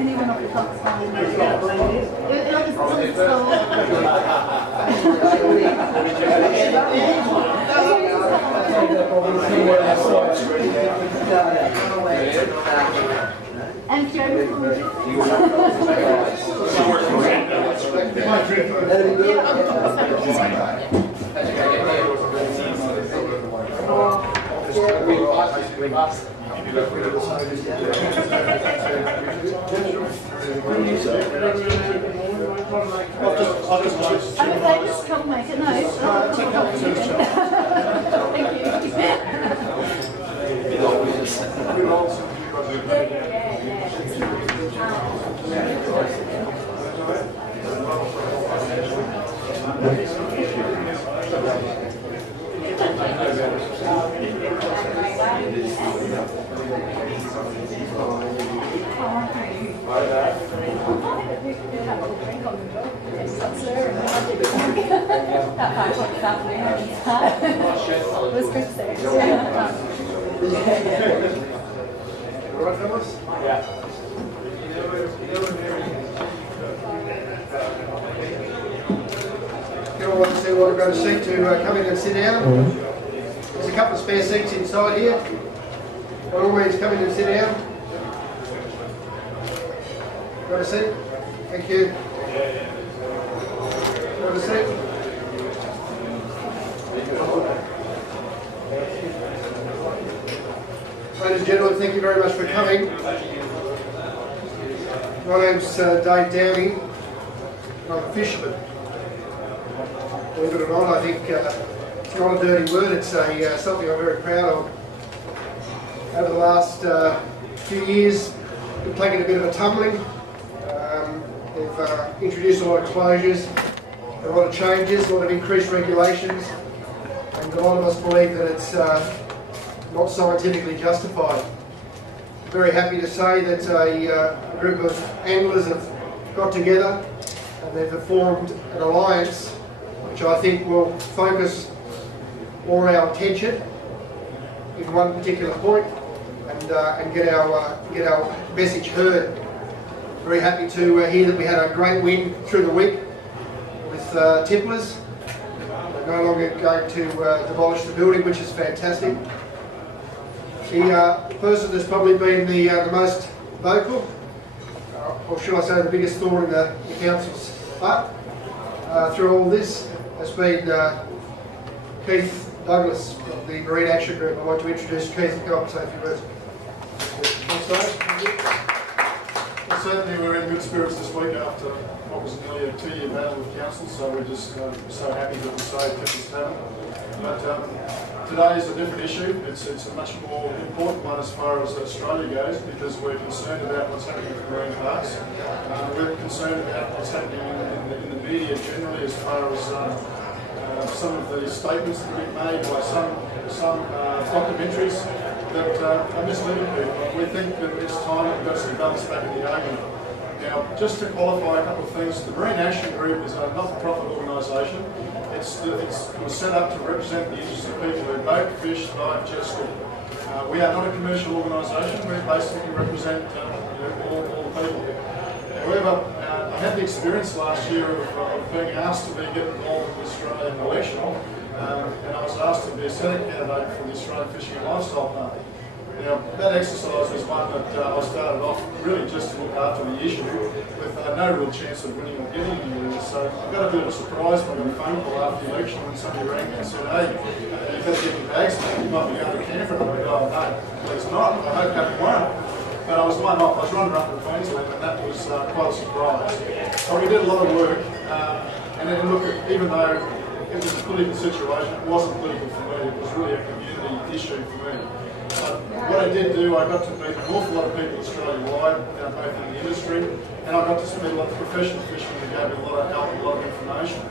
Anyone off the top and okay, just come make it nice. Anyone want to see what I've got a seat to come in and sit down? There's a couple of spare seats inside here. By all means, come in and sit down. Got a seat? Thank you. Got a seat? Ladies and gentlemen, thank you very much for coming. My name's Dave Downey. I'm a fisherman. Believe it or not, I think it's not a dirty word, it's something I'm very proud of. Over the last few years, we've taken a bit of a tumbling. We've introduced a lot of closures, a lot of changes, a lot of increased regulations, and a lot of us believe that it's not scientifically justified. I'm very happy to say that a group of anglers have got together and they've formed an alliance which I think will focus all our attention in one particular point and get our message heard. Very happy to hear that we had a great win through the week with tipplers. They're no longer going to demolish the building, which is fantastic. The person that's probably been the most vocal, or should I say the biggest thorn in the council's butt through all this, has been Keith Douglas of the Marine Action Group. I'd like to introduce Keith and come up and say a few words. Well, certainly we're in good spirits this week after what was nearly a 2-year battle with council, so we're just so happy that we saved people's talent. But today is a different issue. It's a much more important one as far as Australia goes, because we're concerned about what's happening with marine parks. We're concerned about what's happening in the media generally as far as some of the statements that have been made by some documentaries that are misleading people. We think that it's time that we've got some balance back in the argument. Now, just to qualify a couple of things, the Marine Action Group is a not-for-profit organisation. It was set up to represent the interests of people who boat, fish, dive, jet ski. We are not a commercial organisation. We basically represent all the people. However, I had the experience last year of being asked to get involved in the Australian election, and I was asked to be a Senate candidate for the Australian Fishing and Lifestyle Party. Now, that exercise was one that I started off really just to look after the issue, with no real chance of winning or getting anywhere. So I got a bit of a surprise when I got a phone call after the election when somebody rang me and said, "Hey, you've got to get your bags back, you might be going to Canberra." And I went, "Oh no, please not, I hope that won't." But I was running up in Queensland, and that was quite a surprise. So we did a lot of work, and then look, even though it was a political situation, it wasn't political for me, it was really a community issue for me. But what I did do, I got to meet an awful lot of people Australia-wide, both in the industry, and I got to speak a lot of professional fishermen who gave me a lot of help and a lot of information.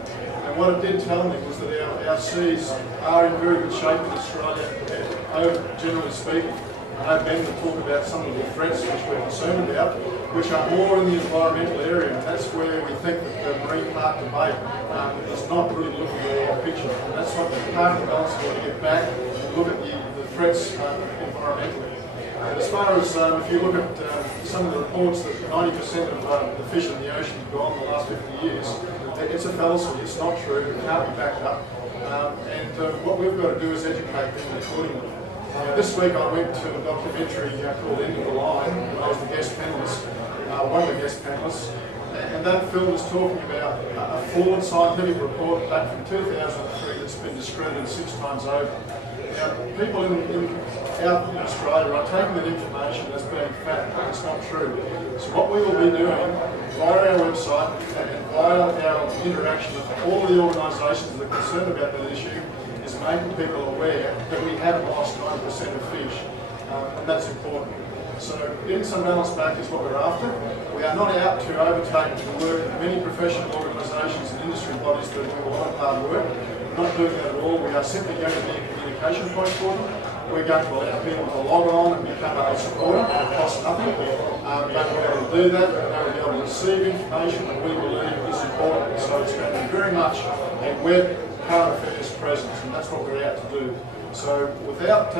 And what it did tell me was that our seas are in very good shape in Australia, generally speaking. I know Ben will talk about some of the threats which we're concerned about, which are more in the environmental area, and that's where we think that the marine park debate is not really looking at the whole picture. And that's what the part of the balance we want to get back and look at the threats environmentally. As far as if you look at some of the reports that 90% of the fish in the ocean have gone in the last 50 years, it's a fallacy, it's not true, it can't be backed up. And what we've got to do is educate them accordingly. This week I went to a documentary called End of the Line, and I was the guest panellist, one of the guest panellists, and that film is talking about a flawed scientific report back from 2003 that's been discredited 6 times over. Now, people out in Australia are taking that information as being fact, but it's not true. So what we will be doing via our website and via our interaction with all the organisations that are concerned about that issue is making people aware that we have lost 90% of fish, and that's important. So getting some balance back is what we're after. We are not out to overtake the work of many professional organisations and industry bodies that do a lot of hard work. We're not doing that at all. We are simply going to be a communication point for them. We're going to allow people to log on and become a supporter. It costs nothing. But we're able to do that. We're able to receive information that we believe is important. So it's going to be very much a web current affairs presence, and that's what we're out to do. So without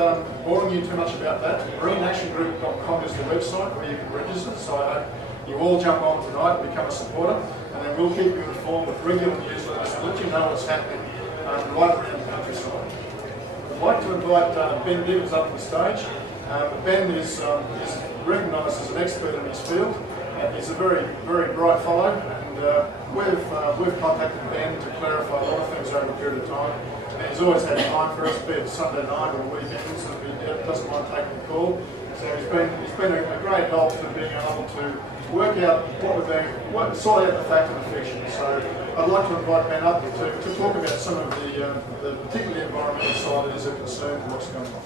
boring you too much about that, marineactiongroup.com is the website where you can register. So I hope you all jump on tonight and become a supporter, and then we'll keep you informed with regular newsletters and let you know what's happening right around the countryside. I'd like to invite Ben Gibbs up on the stage. Ben is recognised as an expert in his field. He's a very, very bright fellow, and we've contacted Ben to clarify a lot of things over a period of time. And he's always had time for us, be it Sunday night or weekends, and he doesn't mind taking the call. So he's been a great help to being able to work out sort out the fact of the fiction. So I'd like to invite Ben up to talk about some of the particularly environmental side that is a concern for what's going on.